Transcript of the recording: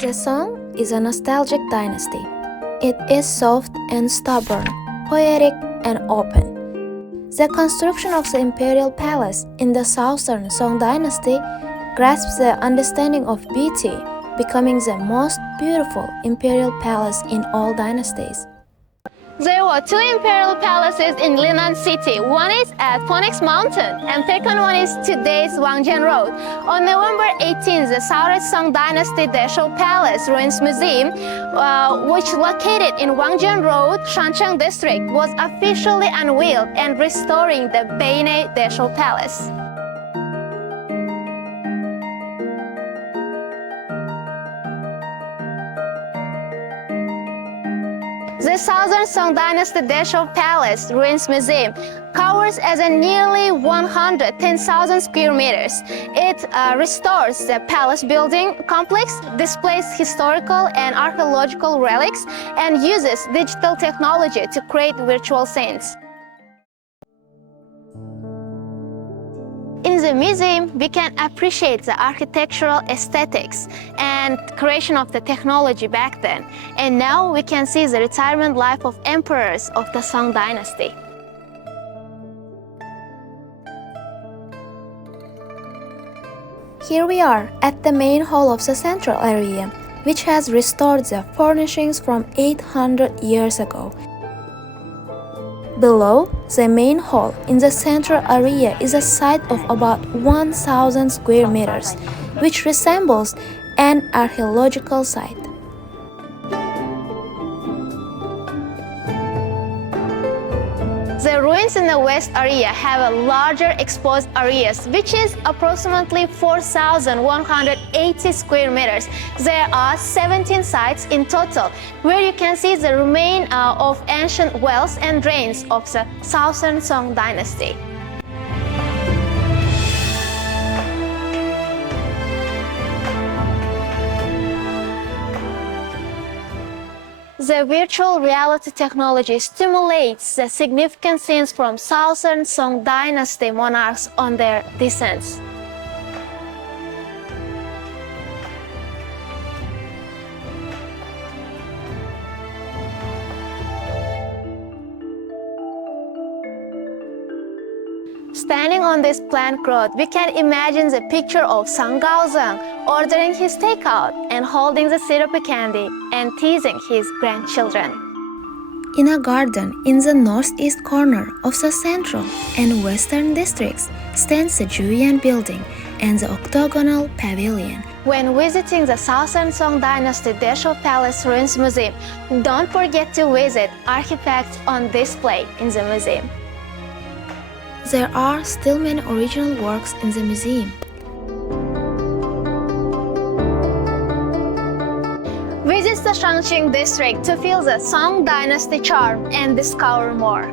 The Song is a nostalgic dynasty. It is soft and stubborn, poetic and open. The construction of the imperial palace in the Southern Song Dynasty grasps the understanding of beauty, becoming the most beautiful imperial palace in all dynasties. There were two imperial palaces in Linan City. One is at Phoenix Mountain and second one is today's Wangjian Road. On November 18th, the Southern Song Dynasty Deshou Palace Ruins Museum, which located in Wangjian Road, Shangcheng district, was officially unveiled and restoring the Beine Deshou Palace. The Southern Song Dynasty Deshou Palace Ruins Museum covers as a nearly 110,000 square meters. It restores the palace building complex, displays historical and archaeological relics, and uses digital technology to create virtual scenes. In the museum, we can appreciate the architectural aesthetics and creation of the technology back then. And now we can see the retirement life of emperors of the Song Dynasty. Here we are at the main hall of the central area, which has restored the furnishings from 800 years ago. Below the main hall in the central area is a site of about 1,000 square meters, which resembles an archaeological site. The ruins in the west area have a larger exposed areas, which is approximately 4,180 square meters. There are 17 sites in total, where you can see the remains of ancient wells and drains of the Southern Song Dynasty. The virtual reality technology stimulates the significant scenes from Southern Song Dynasty monarchs on their descents. Standing on this plank road, we can imagine the picture of Sang Gaozeng ordering his takeout and holding the syrupy candy and teasing his grandchildren. In a garden in the northeast corner of the central and western districts stands the Julian building and the octagonal pavilion. When visiting the Southern Song Dynasty Deshou Palace Ruins Museum, don't forget to visit artifacts on display in the museum. There are still many original works in the museum. Visit the Shangcheng district to feel the Song Dynasty charm and discover more.